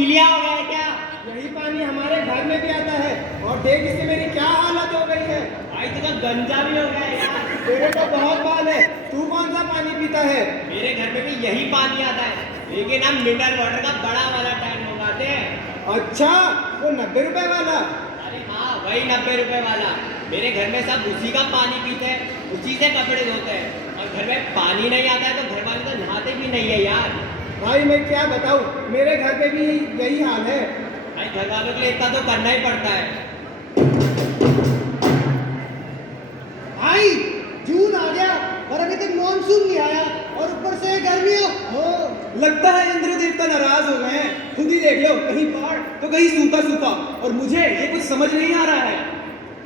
पीलिया हो गया है क्या? यही पानी हमारे घर में भी आता है और देख इससे मेरी क्या हालत हो गई है। भाई तू तो गंजा भी हो गया है यार। तेरे तो बहुत बाल है, तू कौन सा पानी पीता है? मेरे घर में भी यही पानी आता है, लेकिन हम मिनरल वाटर का बड़ा वाला टैंक मंगाते हैं। अच्छा, वो 90 रुपए वाला? अरे हाँ, वही 90 रुपए वाला। मेरे घर में सब उसी का पानी पीते हैं, उसी से कपड़े धोते हैं। और घर में पानी नहीं आता है तो घर वाले तो नहाते भी नहीं है यार। भाई मैं क्या बताऊँ, मेरे घर पे भी यही हाल है। भाई घर वालों के लिए इतना तो करना ही पड़ता है। भाई जून आ गया और अभी तक मॉनसून नहीं आया और ऊपर से गर्मियों हो। लगता है इंद्र देवता नाराज हो गए हैं। खुद ही देख लो, कहीं बाढ़ तो कहीं सूखा सूखा, और मुझे ये कुछ समझ नहीं आ रहा है।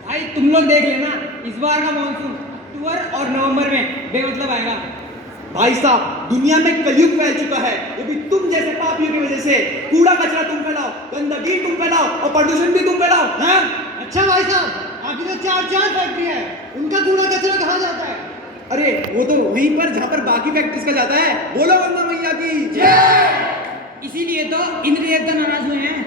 भाई तुम लोग देख लेना, इस बार का मानसून अक्टूबर और नवंबर में बेमतलब आएगा। भाई साहब, दुनिया में कलयुग फैल चुका है, ये भी तुम जैसे पापियों की वजह से। कूड़ा कचरा तुम फैलाओ, गंदगी तुम फैलाओ और प्रदूषण भी तुम फैलाओ। हैं? अच्छा भाई साहब, आपकी तो चार फैक्ट्री है, उनका कूड़ा कचरा कहाँ जाता है? अरे वो तो वहीं पर जहाँ पर बाकी फैक्ट्रीज का जाता है। बोलो गंगा मैया की। इसीलिए तो इंद्र देवता नाराज हुए हैं।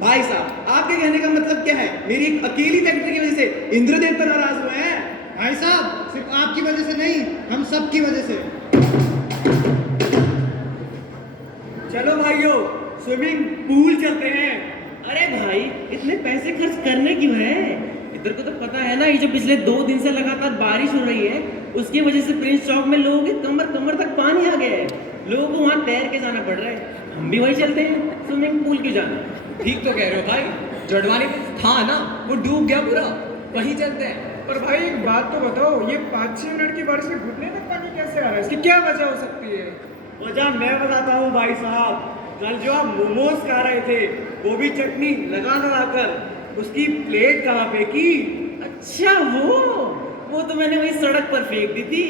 भाई साहब, आपके कहने का मतलब क्या है? मेरी एक अकेली फैक्ट्री की वजह से इंद्र देवता नाराज हुए हैं? भाई साहब, सिर्फ आपकी वजह से नहीं, हम सब की वजह से। चलो भाइयों, स्विमिंग पूल चलते हैं। अरे भाई, इतने पैसे खर्च करने क्यों है? इधर को तो पता है ना, ये जो पिछले 2 दिन से लगातार बारिश हो रही है, उसकी वजह से प्रिंस चौक में लोगों के कमर कमर तक पानी आ गया है। लोगों को वहाँ तैर के जाना पड़ रहा है। हम भी वही चलते हैं, स्विमिंग पूल क्यों जाना? ठीक तो कह रहे हो भाई, जड़वानी था ना, वो डूब गया पूरा, वहीं चलते हैं। पर भाई एक बात तो बताओ, ये 5-6 मिनट की बारिश में घुटने तक पानी कैसे आ रहा है? इसकी क्या वजह हो सकती है? वजह मैं बताता हूँ भाई साहब। कल जो आप मोमोज खा रहे थे, वो भी चटनी लगा लगा कर, उसकी प्लेट कहाँ फेंकी? अच्छा वो तो मैंने वही सड़क पर फेंक दी थी।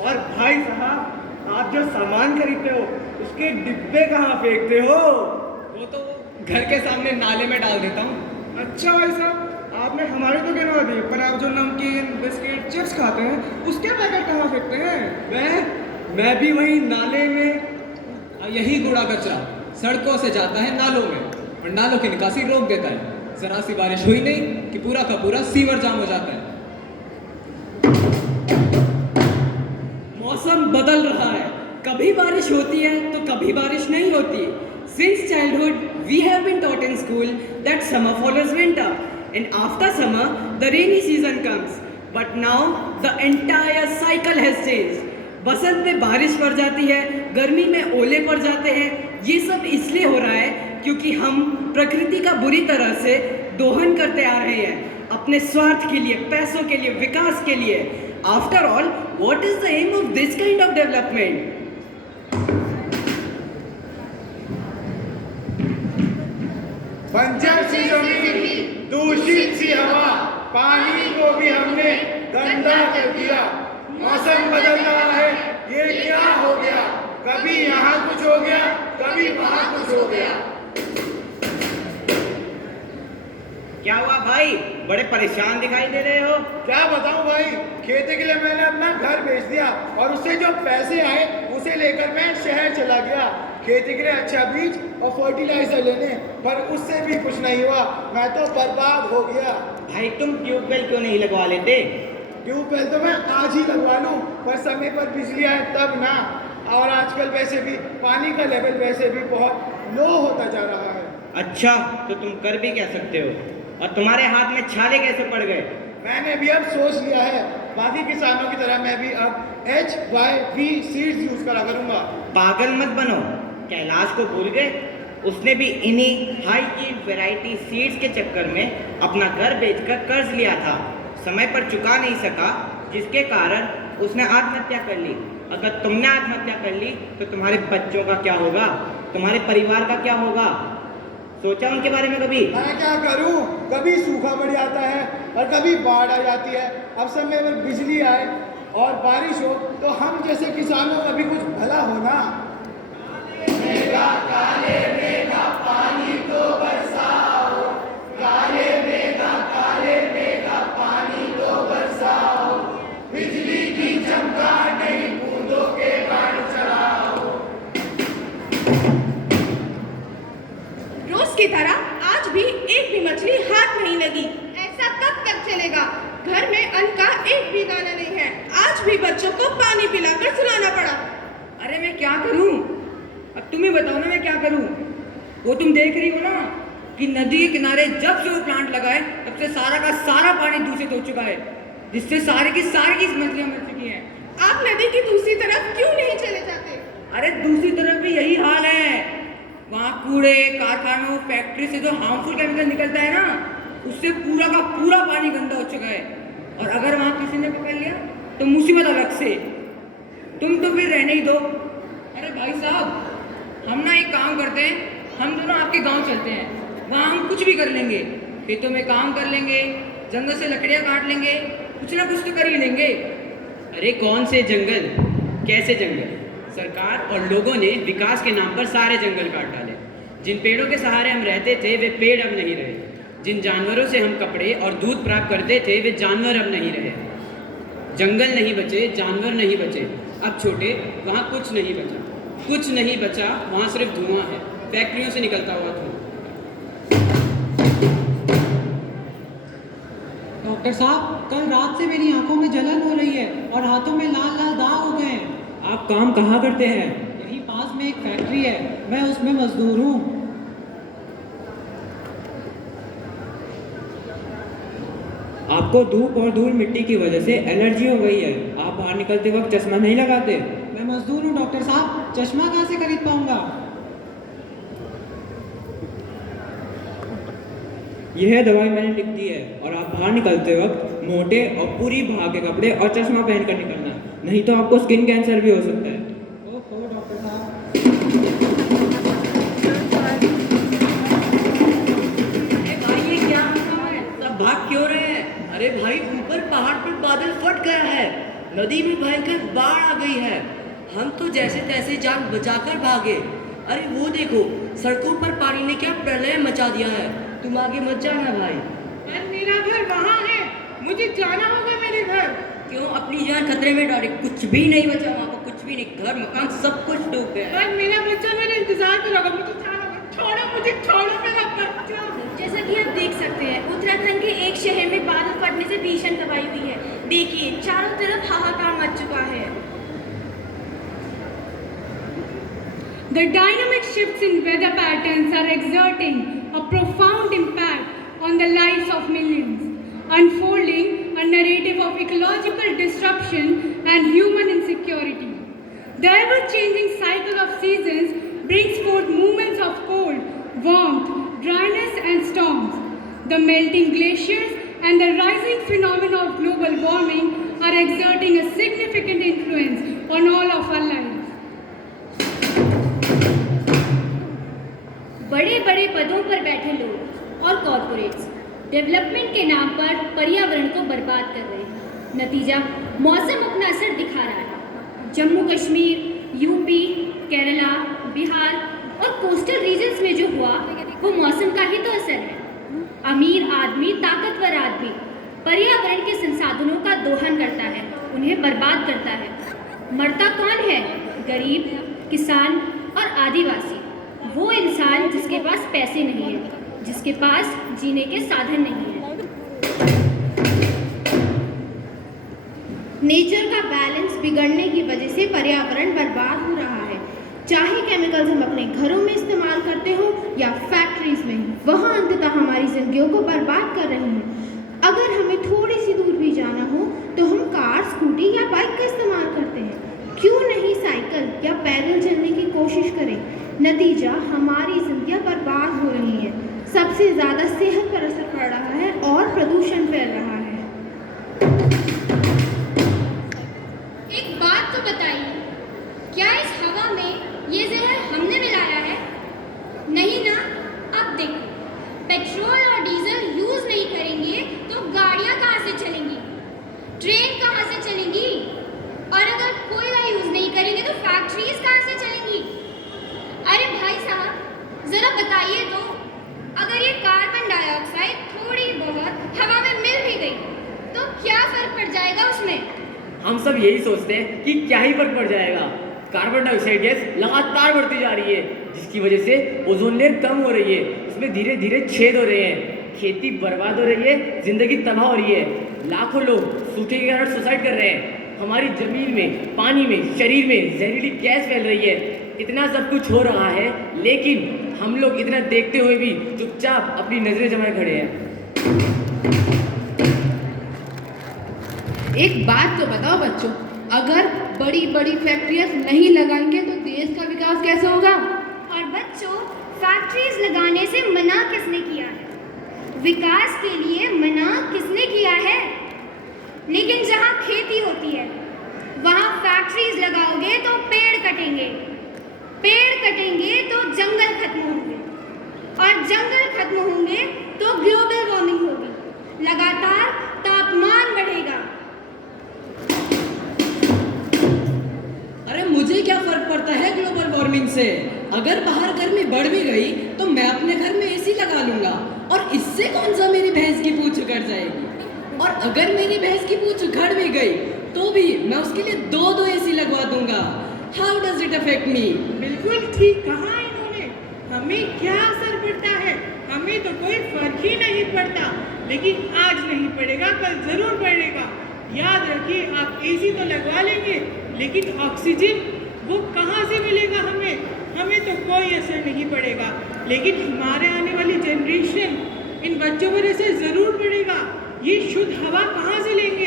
और भाई साहब, आप जो सामान खरीदते हो, उसके डिब्बे कहाँ फेंकते हो? वो तो घर के सामने नाले में डाल देता हूँ। अच्छा भाई साहब, आपने हमारे तो गिनवा दिए, पर आप जो नमकीन बिस्किट चिप्स खाते हैं, उसके पैकेट कहाँ फेंकते हैं? मैं भी वही नाले में। यही कूड़ा कचरा सड़कों से जाता है नालों में और नालों की निकासी रोक देता है। जरा सी बारिश हुई नहीं कि पूरा का पूरा सीवर जाम हो जाता है। मौसम बदल रहा है, कभी बारिश होती है तो कभी बारिश नहीं होती। Since childhood, we have been taught in school that summer follows winter, and after summer, the rainy season comes. But now, the entire cycle has changed. बसंत में बारिश पड़ जाती है, गर्मी में ओले पड़ जाते हैं। ये सब इसलिए हो रहा है क्योंकि हम प्रकृति का बुरी तरह से दोहन करते आ रहे हैं, अपने स्वार्थ के लिए, पैसों के लिए, विकास के लिए। After all, what is the aim of this kind of development? बंजर सी जमीन, दूषित सी हवा, पानी को भी हमने गंदा कर दिया। मौसम बदल रहा है, ये क्या हो गया? कभी यहाँ कुछ हो गया, कभी वहाँ कुछ हो गया। क्या हुआ भाई, बड़े परेशान दिखाई दे रहे हो? क्या बताऊं भाई, खेती के लिए मैंने अपना घर बेच दिया और उससे जो पैसे आए उसे लेकर मैं शहर चला गया खेती के लिए अच्छा बीज और फर्टिलाइजर लेने, पर उससे भी कुछ नहीं हुआ। मैं तो बर्बाद हो गया। भाई तुम ट्यूबवेल क्यों नहीं लगवा लेते? ट्यूबवेल तो मैं आज ही लगवा लूं, पर समय पर बिजली आए तब ना। और आजकल वैसे भी पानी का लेवल वैसे भी बहुत लो होता जा रहा है। अच्छा, तो तुम कर भी क्या सकते हो? और तुम्हारे हाथ में छाले कैसे पड़ गए? मैंने भी अब सोच लिया है, बाकी किसानों की तरह मैं भी अब HYV सीड्स यूज करा करूंगा। पागल मत बनो, कैलाश को भूल गए? उसने भी इन्हीं हाई यील्ड वैरायटी सीड्स के चक्कर में अपना घर बेचकर कर्ज लिया था, समय पर चुका नहीं सका, जिसके कारण उसने आत्महत्या कर ली। अगर तुमने आत्महत्या कर ली तो तुम्हारे बच्चों का क्या होगा, तुम्हारे परिवार का क्या होगा? सोचा उनके बारे में कभी? मैं क्या करूं, कभी सूखा पड़ जाता है और कभी बाढ़ आ जाती है। अब समय पर बिजली आए और बारिश हो तो हम जैसे किसानों का भी कुछ भला हो ना। मेघा काले मेघा पानी तो बरसाओ, काले मेघा पानी तो बरसाओ, बिजली की चमकार नहीं बूंदों के बाढ़ चढ़ाओ। लगी। ऐसा कब तक चलेगा? घर में अन्न का एक भी दाना नहीं है। आज भी बच्चों को पानी पिलाकर सुलाना पड़ा। अरे मैं क्या करूं? अब तुम ही बताओ ना मैं क्या करूं? वो तुम देख रही हो ना कि नदी के किनारे जब से वो प्लांट लगा है तब से सारा का सारा पानी दूषित हो चुका है, जिससे सारी की मछलियां मर चुकी हैं। आप नदी की दूसरी तरफ क्यों नहीं चले जाते? अरे दूसरी तरफ भी यही हाल है। वहाँ कूड़े, कारखानों, फैक्ट्री से जो हार्मफुल केमिकल निकलता है ना, उससे पूरा का पूरा पानी गंदा हो चुका है। और अगर वहाँ किसी ने पकड़ लिया तो मुसीबत अलग से। तुम तो फिर रहने ही दो। अरे भाई साहब, हम ना एक काम करते हैं, हम दोनों आपके गांव चलते हैं। वहाँ हम कुछ भी कर लेंगे, खेतों में काम कर लेंगे, जंगल से लकड़ियाँ काट लेंगे, कुछ ना कुछ तो कर ही लेंगे। अरे कौन से जंगल, कैसे जंगल? सरकार और लोगों ने विकास के नाम पर सारे जंगल काट डाले। जिन पेड़ों के सहारे हम रहते थे वे पेड़ अब नहीं रहे। जिन जानवरों से हम कपड़े और दूध प्राप्त करते थे वे जानवर अब नहीं रहे। जंगल नहीं बचे, जानवर नहीं बचे। अब छोटे वहाँ कुछ नहीं बचा, कुछ नहीं बचा। वहाँ सिर्फ धुआं है, फैक्ट्रियों से निकलता हुआ धुआं। डॉक्टर साहब, कल रात से मेरी आंखों में जलन हो रही है और हाथों में लाल लाल दाग हो गए हैं। आप काम कहाँ करते हैं? यहीं पास में एक फैक्ट्री है, मैं उसमें मजदूर हूँ। आपको धूप और धूल मिट्टी की वजह से एलर्जी हो गई है। आप बाहर निकलते वक्त चश्मा नहीं लगाते। मैं मजदूर हूँ डॉक्टर साहब, चश्मा कहाँ से खरीद पाऊंगा? यह दवाई मैंने लिख दी है और आप बाहर निकलते वक्त मोटे और पूरी भाग के कपड़े और चश्मा पहनकर निकलना, नहीं तो आपको स्किन कैंसर भी हो सकता है। ओहो डॉक्टर साहब। अरे भाई ये क्या मौसम है? सब भाग क्यों रहे हैं? अरे भाई ऊपर पहाड़ पर बादल फट गया है, नदी में भयंकर बाढ़ आ गई है। हम तो जैसे तैसे जान बचाकर भागे। अरे वो देखो, सड़कों पर पानी ने क्या प्रलय मचा दिया है। तुम आगे मत जाना भाई। पर मेरा घर वहाँ है, मुझे जाना होगा मेरे घर। क्यों अपनी जान खतरे में डाले? कुछ भी नहीं बचा वहाँ पर, कुछ भी नहीं। घर मकान सब कुछ डूब गया है। पर मेरा बच्चा मेरे इंतजार कर रहा होगा, मुझे जाना होगा। छोड़ो मुझे, छोड़ो मेरा बच्चा। जैसा कि आप देख सकते हैं, उत्तराखंड के एक शहर में बादल फटने से भीषण तबाही हुई है। देखिए चारों तरफ हाहाकार मच चुका है। The dynamic shifts in weather patterns are exerting a profound impact on the lives of millions, unfolding a narrative of ecological disruption and human insecurity. The ever-changing cycle of seasons brings forth moments of cold, warmth, dryness and storms. The melting glaciers and the rising phenomena of global warming are exerting a significant influence on all of our lives. बड़े बड़े पदों पर बैठे लोग और corporates development के नाम पर पर्यावरण को बर्बाद कर रहे हैं। नतीजा मौसम अपना असर दिखा रहा है। जम्मू कश्मीर, यूपी, केरला, बिहार और कोस्टल रीजन्स में जो हुआ वो मौसम का ही तो असर है। अमीर आदमी, ताकतवर आदमी पर्यावरण के संसाधनों का दोहन करता है, उन्हें बर्बाद करता है। मरता कौन है? गरीब, किसान और आदिवासी। वो इंसान जिसके पास पैसे नहीं है, जिसके पास जीने के साधन नहीं है। नेचर का बैलेंस बिगड़ने की वजह से पर्यावरण बर्बाद हो रहा है। चाहे केमिकल्स हम अपने घरों में इस्तेमाल करते हो या फैक्ट्रीज में, वहाँ अंततः हमारी जिंदगियों को बर्बाद कर रहे हैं। अगर हमें थोड़ी सी दूर भी जाना हो तो हम कार, स्कूटी या बाइक का इस्तेमाल करते हैं। क्यों नहीं साइकिल या पैदल चलने की कोशिश करें? नतीजा हमारी जिंदगियां बर्बाद हो रही हैं। सबसे ज़्यादा सेहत पर असर पड़ रहा है और प्रदूषण फैल रहा है। एक बात तो बताइए, क्या इस हवा में ये जहर हमने मिलाया है? नहीं ना। अब देखो, पेट्रोल और डीजल यूज नहीं करेंगे तो गाड़ियां कहाँ से चलेंगी, ट्रेन कहाँ से चलेंगी, और अगर कोयला यूज नहीं करेंगे तो फैक्ट्रीज कहाँ से चलेंगी? अरे भाई साहब जरा बताइए तो, अगर ये कार्बन डाइऑक्साइड थोड़ी बहुत हवा में मिल भी गई तो क्या फर्क पड़ जाएगा उसमें? हम सब यही सोचते हैं कि क्या ही फर्क पड़ जाएगा। कार्बन डाइऑक्साइड गैस लगातार बढ़ती जा रही है, जिसकी वजह से ओजोन लेयर कम हो रही है, उसमें धीरे धीरे छेद हो रहे हैं। खेती बर्बाद हो रही है, जिंदगी तबाह हो रही है। लाखों लोग सूखे के कारण सुसाइड कर रहे हैं। हमारी जमीन में, पानी में, शरीर में जहरीली गैस फैल रही है। इतना सब कुछ हो रहा है, लेकिन हम लोग इतना देखते हुए भी चुपचाप अपनी नजरें जमाए खड़े हैं। एक बात तो बताओ बच्चों, अगर बड़ी बड़ी फैक्ट्रियां नहीं लगाएंगे तो देश का विकास कैसे होगा? और बच्चों, फैक्ट्रीज लगाने से मना किसने किया है? विकास के लिए मना किसने किया है? लेकिन जहाँ खेती होती है वहाँ फैक्ट्रीज लगाओगे तो पेड़ कटेंगे, पेड़ कटेंगे तो जंगल खत्म होंगे, और जंगल खत्म होंगे तो ग्लोबल वार्मिंग होगी, लगातार तापमान बढ़ेगा। अरे मुझे क्या फर्क पड़ता है ग्लोबल वार्मिंग से? अगर बाहर गर्मी बढ़ भी गई तो मैं अपने घर में एसी लगा लूंगा, और इससे कौन सा मेरी भैंस की पूंछ उखड़ जाएगी। और अगर मेरी भैंस की पूंछ उखड़ भी गई तो भी मैं उसके लिए दो एसी लगवा दूंगा। How does it affect me? बिल्कुल ठीक कहा इन्होंने। हमें क्या असर पड़ता है? हमें तो कोई फर्क ही नहीं पड़ता, लेकिन आज नहीं पड़ेगा, कल जरूर पड़ेगा। याद रखिए, आप एसी तो लगवा लेंगे, लेकिन ऑक्सीजन वो कहाँ से मिलेगा हमें? हमें तो कोई असर नहीं पड़ेगा, लेकिन हमारे आने वाली जनरेशन, इन बच्चों पर असर जरूर पड़ेगा। ये शुद्ध हवा कहाँ से लेंगे?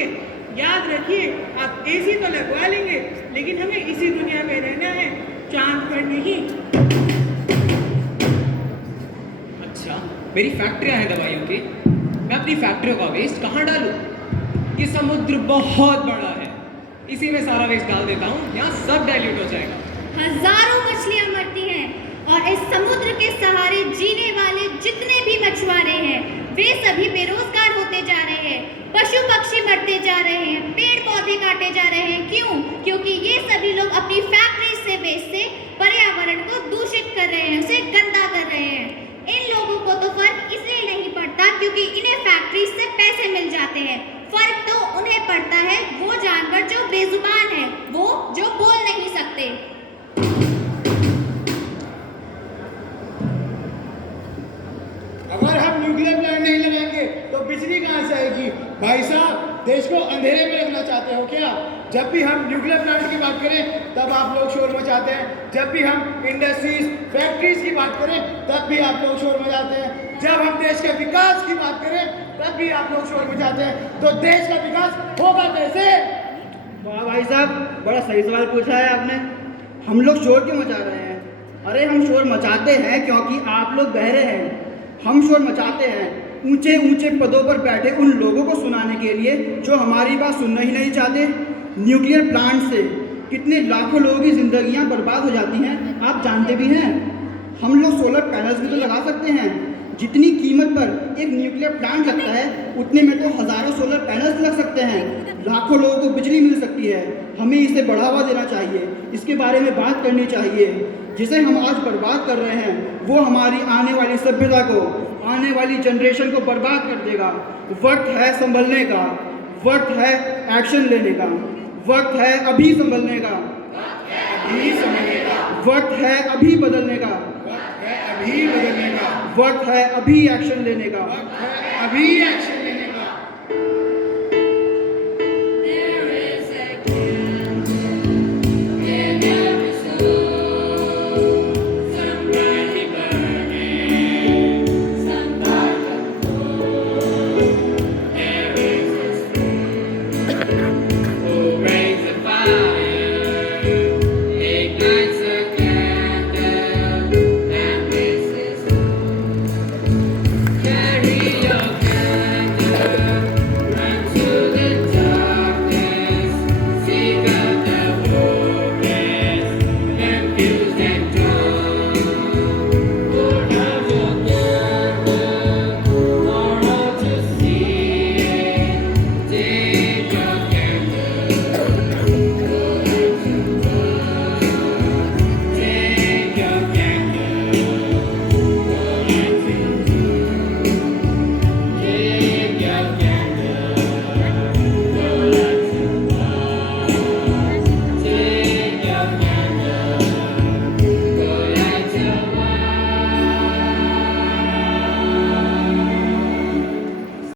याद रखिए, आप एसी तो लगवा लेंगे, लेकिन हमें इसी दुनिया में रहना है, चांद पर नहीं। अच्छा, मेरी फैक्ट्रियां हैं दवाइयों की, मैं अपनी फैक्ट्रियों का वेस्ट कहाँ डालूं? ये समुद्र बहुत बड़ा है, इसी में सारा वेस्ट डाल देता हूँ, यहाँ सब डाइल्यूट हो जाएगा। हजारों मछलियां मरती हैं, और इस समुद्र के सहारे जीने वाले जितने भी मछुआरे हैं वे सभी बेरोजगार होते जा रहे हैं। पशु पक्षी मरते जा रहे हैं, पेड़ पौधे काटे जा रहे हैं। क्यों? क्योंकि ये सभी लोग अपनी फैक्ट्री से वेस्ट से पर्यावरण को दूषित कर रहे हैं, उसे गंदा कर रहे हैं। इन लोगों को तो फर्क इसलिए नहीं पड़ता क्योंकि इन्हें फैक्ट्री से पैसे मिल जाते हैं। फर्क तो उन्हें पड़ता है, वो जानवर जो बेजुबान है, वो जो बोल नहीं सकते। अगर हम न्यूक्लियर प्लांट नहीं लगाएंगे तो बिजली कहाँ से आएगी? भाई साहब, देश को अंधेरे में रखना चाहते हो क्या? जब भी हम न्यूक्लियर प्लांट की बात करें तब आप लोग शोर मचाते हैं, जब भी हम इंडस्ट्रीज, फैक्ट्रीज की बात करें तब भी आप लोग शोर मचाते हैं, जब हम देश के विकास की बात करें तब भी आप लोग शोर मचाते हैं। तो देश का विकास होगा कैसे? वाह भाई साहब, बड़ा सही सवाल पूछा है आपने। हम लोग शोर क्यों मचा रहे हैं? अरे हम शोर मचाते हैं क्योंकि आप लोग बहरे हैं। हम शोर मचाते हैं ऊंचे ऊंचे पदों पर बैठे उन लोगों को सुनाने के लिए जो हमारी बात सुनना ही नहीं चाहते। न्यूक्लियर प्लांट से कितने लाखों लोगों की जिंदगियां बर्बाद हो जाती हैं, आप जानते भी हैं। हम लोग सोलर पैनल्स भी तो लगा सकते हैं। जितनी कीमत पर एक न्यूक्लियर प्लांट लगता है उतने में तो हज़ारों सोलर पैनल्स लग सकते हैं, लाखों लोगों को बिजली मिल सकती है। हमें इसे बढ़ावा देना चाहिए, इसके बारे में बात करनी चाहिए। जिसे हम आज बर्बाद कर रहे हैं वो हमारी आने वाली सभ्यता को, आने वाली जनरेशन को बर्बाद कर देगा। वक्त है संभलने का, वक्त है एक्शन लेने का, वक्त है अभी संभलने का, अभी समझने का, वक्त है अभी बदलने का, वक्त है अभी बदलने का, वक्त है अभी एक्शन लेने का। वक्त है अभी एक्शन